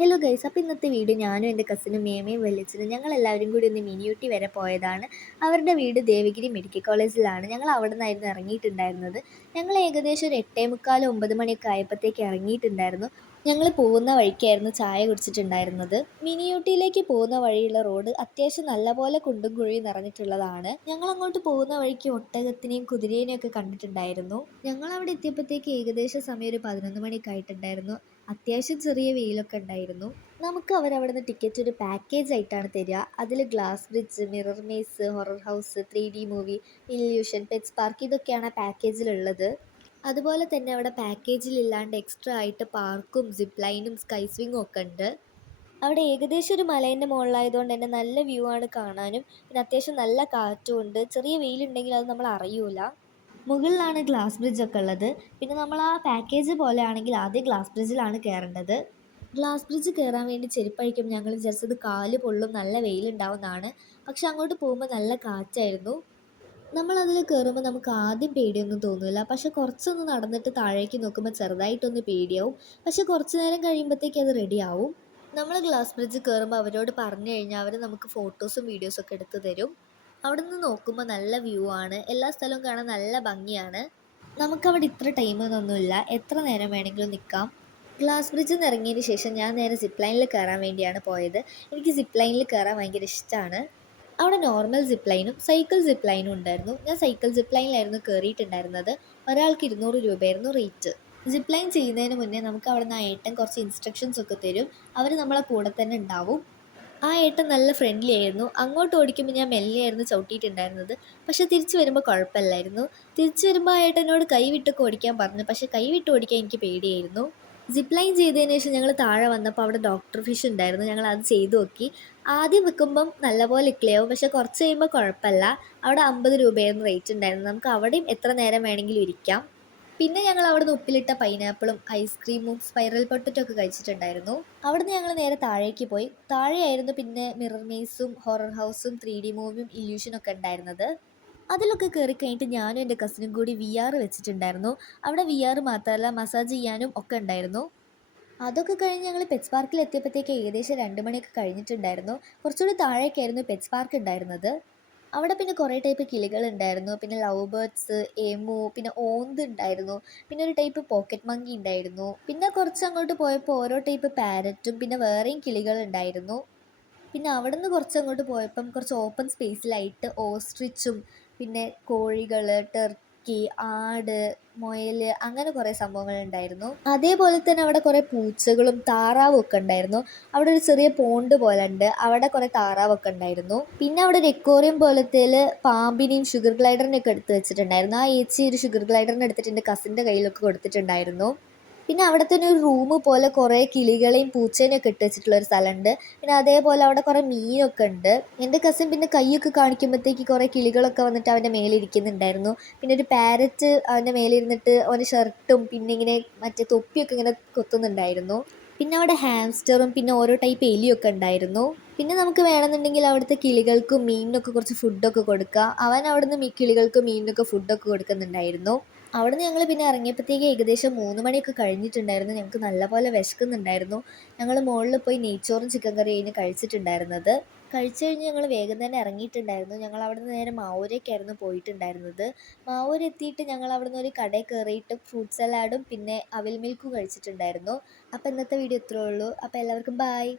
Hello guys, അപ്പോൾ ഇന്നത്തെ video ഞാനും എൻ്റെ കസിനും മേമയും വലിച്ചനും ഞങ്ങളെല്ലാവരും കൂടി ഒന്ന് മിനിയൂട്ടി വരെ പോയതാണ്. അവരുടെ വീട് ദേവഗിരി മെഡിക്കൽ കോളേജിലാണ്. ഞങ്ങൾ അവിടെ നിന്നായിരുന്നു ഇറങ്ങിയിട്ടുണ്ടായിരുന്നത്. ഞങ്ങൾ ഏകദേശം ഒരു 8:45 9 മണിയൊക്കെ ആയപ്പോഴത്തേക്ക് ഇറങ്ങിയിട്ടുണ്ടായിരുന്നു. ഞങ്ങൾ പോകുന്ന വഴിക്കായിരുന്നു ചായ കുടിച്ചിട്ടുണ്ടായിരുന്നത്. മിനിയൂട്ടിയിലേക്ക് പോകുന്ന വഴിയുള്ള റോഡ് അത്യാവശ്യം നല്ലപോലെ കുണ്ടും കുഴിയും നിറഞ്ഞിട്ടുള്ളതാണ്. ഞങ്ങൾ അങ്ങോട്ട് പോകുന്ന വഴിക്ക് ഒട്ടകത്തിനെയും കുതിരേനെയും ഒക്കെ കണ്ടിട്ടുണ്ടായിരുന്നു. ഞങ്ങൾ അവിടെ എത്തിയപ്പോഴത്തേക്ക് ഏകദേശം സമയം ഒരു 11 മണിയൊക്കെ ആയിട്ടുണ്ടായിരുന്നു. അത്യാവശ്യം ചെറിയ വെയിലൊക്കെ ഉണ്ടായിരുന്നു. നമുക്ക് അവരവിടുന്ന് ടിക്കറ്റ് ഒരു പാക്കേജ് ആയിട്ടാണ് തരിക. അതിൽ glass bridge, mirror maze, horror house, 3D movie, illusion, pets park ഇതൊക്കെയാണ് ആ പാക്കേജിലുള്ളത്. അതുപോലെ തന്നെ അവിടെ പാക്കേജിലില്ലാണ്ട് എക്സ്ട്രാ ആയിട്ട് പാർക്കും സിപ്പ് ലൈനും സ്കൈ സ്വിങ്ങും ഒക്കെ ഉണ്ട്. അവിടെ ഏകദേശം ഒരു മലേൻ്റെ മുകളിലായതുകൊണ്ട് തന്നെ നല്ല വ്യൂ ആണ് കാണാനും. പിന്നെ അത്യാവശ്യം നല്ല കാറ്റും ഉണ്ട്. ചെറിയ വെയിലുണ്ടെങ്കിൽ അത് നമ്മൾ അറിയൂല. മുകളിലാണ് ഗ്ലാസ് ബ്രിഡ്ജൊക്കെ ഉള്ളത്. പിന്നെ നമ്മൾ ആ പാക്കേജ് പോലെ ആണെങ്കിൽ ആദ്യം ഗ്ലാസ് ബ്രിഡ്ജിലാണ് കയറേണ്ടത്. ഗ്ലാസ് ബ്രിഡ്ജ് കയറാൻ വേണ്ടി ചെരുപ്പഴിക്കുമ്പോൾ ഞങ്ങൾ വിചാരിച്ചത് കാല് പൊള്ളും, നല്ല വെയിലുണ്ടാവുന്നതാണ്. പക്ഷെ അങ്ങോട്ട് പോകുമ്പോൾ നല്ല കാറ്റായിരുന്നു. നമ്മളതിൽ കയറുമ്പോൾ നമുക്ക് ആദ്യം പേടിയൊന്നും തോന്നില്ല. പക്ഷെ കുറച്ചൊന്ന് നടന്നിട്ട് താഴേക്ക് നോക്കുമ്പോൾ ചെറുതായിട്ടൊന്ന് പേടിയാവും. പക്ഷെ കുറച്ച് നേരം കഴിയുമ്പോഴത്തേക്ക് അത് റെഡിയാവും. നമ്മൾ ഗ്ലാസ് ബ്രിഡ്ജ് കയറുമ്പോൾ അവരോട് പറഞ്ഞു കഴിഞ്ഞാൽ അവർ നമുക്ക് ഫോട്ടോസും വീഡിയോസൊക്കെ എടുത്ത് തരും. അവിടെ നിന്ന് നോക്കുമ്പോൾ നല്ല വ്യൂ ആണ്. എല്ലാ സ്ഥലവും കാണാൻ നല്ല ഭംഗിയാണ്. നമുക്കവിടെ ഇത്ര ടൈം എന്നൊന്നുമില്ല, എത്ര നേരം വേണമെങ്കിലും നിൽക്കാം. ഗ്ലാസ് ബ്രിഡ്ജിൽ നിന്ന് ഇറങ്ങിയതിന് ശേഷം ഞാൻ നേരെ സിപ്പ് ലൈനിൽ കയറാൻ വേണ്ടിയാണ് പോയത്. എനിക്ക് സിപ്പ് ലൈനിൽ കയറാൻ ഭയങ്കര ഇഷ്ടമാണ്. അവിടെ നോർമൽ സിപ്പ് ലൈനും സൈക്കിൾ സിപ്പ് ലൈനും ഉണ്ടായിരുന്നു. ഞാൻ സൈക്കിൾ സിപ്പ് ലൈനിലായിരുന്നു കയറിയിട്ടുണ്ടായിരുന്നത്. ഒരാൾക്ക് 200 രൂപയായിരുന്നു റേറ്റ്. സിപ്പ് ലൈൻ ചെയ്യുന്നതിന് മുന്നേ നമുക്ക് അവിടെ നിന്ന് ആ ഏട്ടൻ കുറച്ച് ഇൻസ്ട്രക്ഷൻസ് ഒക്കെ തരും. അവർ നമ്മളെ കൂടെ തന്നെ ഉണ്ടാവും. ആ ഏട്ടൻ നല്ല ഫ്രണ്ട്ലി ആയിരുന്നു. അങ്ങോട്ട് ഓടിക്കുമ്പോൾ ഞാൻ മെല്ലെയായിരുന്നു ചവിട്ടിയിട്ടുണ്ടായിരുന്നത്. പക്ഷെ തിരിച്ചു വരുമ്പോൾ കുഴപ്പമില്ലായിരുന്നു. തിരിച്ചു വരുമ്പോൾ ആ ഏട്ടനോട് കൈവിട്ടൊക്കെ ഓടിക്കാൻ പറഞ്ഞു. പക്ഷെ കൈവിട്ട് ഓടിക്കാൻ എനിക്ക് പേടിയായിരുന്നു. സിപ്പ് ലൈൻ ചെയ്തതിന് ശേഷം ഞങ്ങൾ താഴെ വന്നപ്പോൾ അവിടെ ഡോക്ടർ ഫിഷ് ഉണ്ടായിരുന്നു. ഞങ്ങൾ അത് ചെയ്തു നോക്കി. ആദ്യം നിൽക്കുമ്പം നല്ലപോലെ ഇക്ലിയാവും, പക്ഷെ കുറച്ച് കഴിയുമ്പോൾ കുഴപ്പമില്ല. അവിടെ 50 രൂപയായിരുന്നു റേറ്റ് ഉണ്ടായിരുന്നത്. നമുക്ക് അവിടെയും എത്ര നേരം വേണമെങ്കിലും ഇരിക്കാം. പിന്നെ ഞങ്ങൾ അവിടുന്ന് ഉപ്പിലിട്ട പൈനാപ്പിളും ഐസ്ക്രീമും സ്പൈറൽ പൊട്ടറ്റോ ഒക്കെ കഴിച്ചിട്ടുണ്ടായിരുന്നു. അവിടുന്ന് ഞങ്ങൾ നേരെ താഴേക്ക് പോയി. താഴെയായിരുന്നു പിന്നെ മിറർ മേസും ഹൊറർ ഹൗസും 3D മൂവിയും ഇല്യൂഷനൊക്കെ ഉണ്ടായിരുന്നത്. അതിലൊക്കെ കയറി കഴിഞ്ഞിട്ട് ഞാനും എൻ്റെ കസിനും കൂടി VR വെച്ചിട്ടുണ്ടായിരുന്നു. അവിടെ VR മാത്രമല്ല, മസാജ് ചെയ്യാനും ഒക്കെ ഉണ്ടായിരുന്നു. അതൊക്കെ കഴിഞ്ഞ് ഞങ്ങൾ പെറ്റ്സ് പാർക്കിൽ എത്തിയപ്പോഴത്തേക്ക് ഏകദേശം 2 മണിയൊക്കെ കഴിഞ്ഞിട്ടുണ്ടായിരുന്നു. കുറച്ചുകൂടി താഴേക്കായിരുന്നു പെറ്റ്സ് പാർക്ക് ഉണ്ടായിരുന്നത്. അവിടെ പിന്നെ കുറേ ടൈപ്പ് കിളികളുണ്ടായിരുന്നു. പിന്നെ ലവ് ബേർഡ്സ്, എമു, പിന്നെ ഓന്ത് ഉണ്ടായിരുന്നു. പിന്നെ ഒരു ടൈപ്പ് പോക്കറ്റ് മങ്കി ഉണ്ടായിരുന്നു. പിന്നെ കുറച്ച് അങ്ങോട്ട് പോയപ്പോൾ ഓരോ ടൈപ്പ് പാരറ്റും പിന്നെ വേറെയും കിളികളുണ്ടായിരുന്നു. പിന്നെ അവിടുന്ന് കുറച്ചങ്ങോട്ട് പോയപ്പം കുറച്ച് ഓപ്പൺ സ്പേസിലായിട്ട് ഓസ്ട്രിച്ചും പിന്നെ കോഴികൾ, ടർക്കി, ആട്, മുയൽ അങ്ങനെ കുറേ സംഭവങ്ങളുണ്ടായിരുന്നു. അതേപോലെ തന്നെ അവിടെ കുറേ പൂച്ചകളും താറാവും ഒക്കെ ഉണ്ടായിരുന്നു. അവിടെ ഒരു ചെറിയ പോണ്ട് പോലെ ഉണ്ട്, അവിടെ കുറേ താറാവൊക്കെ ഉണ്ടായിരുന്നു. പിന്നെ അവിടെ ഒരു എക്കോറിയം പോലത്തേൽ പാമ്പിനെയും ഷുഗർ ഗ്ലൈഡറിനെയൊക്കെ എടുത്ത് വെച്ചിട്ടുണ്ടായിരുന്നു. ആ ഏച്ചി ഒരു ഷുഗർ ഗ്ലൈഡറിനെ എടുത്തിട്ട് എൻ്റെ കസിൻ്റെ കയ്യിലൊക്കെ കൊടുത്തിട്ടുണ്ടായിരുന്നു. പിന്നെ അവിടെ തന്നെ ഒരു റൂം പോലെ കുറേ കിളികളെയും പൂച്ചേനെയൊക്കെ ഇട്ട് വെച്ചിട്ടുള്ള ഒരു സ്ഥലമുണ്ട്. പിന്നെ അതേപോലെ അവിടെ കുറേ മീനൊക്കെ ഉണ്ട്. എൻ്റെ കസിൻ പിന്നെ കൈയൊക്കെ കാണിക്കുമ്പോഴത്തേക്ക് കുറേ കിളികളൊക്കെ വന്നിട്ട് അവൻ്റെ മേലിരിക്കുന്നുണ്ടായിരുന്നു. പിന്നെ ഒരു പാരറ്റ് അവൻ്റെ മേലിരുന്നിട്ട് അവൻ്റെ ഷർട്ടും പിന്നെ ഇങ്ങനെ മറ്റേ തൊപ്പിയൊക്കെ ഇങ്ങനെ കൊത്തുന്നുണ്ടായിരുന്നു. പിന്നെ അവിടെ ഹാംസ്റ്ററും പിന്നെ ഓരോ ടൈപ്പ് എലിയൊക്കെ ഉണ്ടായിരുന്നു. പിന്നെ നമുക്ക് വേണമെന്നുണ്ടെങ്കിൽ അവിടുത്തെ കിളികൾക്കും മീനിനൊക്കെ കുറച്ച് ഫുഡൊക്കെ കൊടുക്കുക. അവൻ അവിടുന്ന് കിളികൾക്കും മീനിനൊക്കെ ഫുഡൊക്കെ കൊടുക്കുന്നുണ്ടായിരുന്നു. അവിടുന്ന് ഞങ്ങൾ പിന്നെ ഇറങ്ങിയപ്പോഴത്തേക്ക് ഏകദേശം 3 മണിയൊക്കെ കഴിഞ്ഞിട്ടുണ്ടായിരുന്നു. ഞങ്ങൾക്ക് നല്ലപോലെ വിശക്കുന്നുണ്ടായിരുന്നു. ഞങ്ങൾ മുകളിൽ പോയി നെയ്ച്ചോറും ചിക്കൻ കറിയും കഴിച്ചിട്ടുണ്ടായിരുന്നത്. കഴിച്ചു കഴിഞ്ഞ് ഞങ്ങൾ വേഗം തന്നെ ഇറങ്ങിയിട്ടുണ്ടായിരുന്നു. ഞങ്ങൾ അവിടുന്ന് നേരെ മാവൂരേക്കായിരുന്നു പോയിട്ടുണ്ടായിരുന്നത്. മാവൂർ എത്തിയിട്ട് ഞങ്ങൾ അവിടുന്ന് ഒരു കടയിൽ കയറിയിട്ട് ഫ്രൂട്ട് സലാഡും പിന്നെ അവിൽ മിൽക്കും കഴിച്ചിട്ടുണ്ടായിരുന്നു. അപ്പോൾ ഇന്നത്തെ വീഡിയോ ഇത്രയേ ഉള്ളൂ. അപ്പോൾ എല്ലാവർക്കും ബായ്.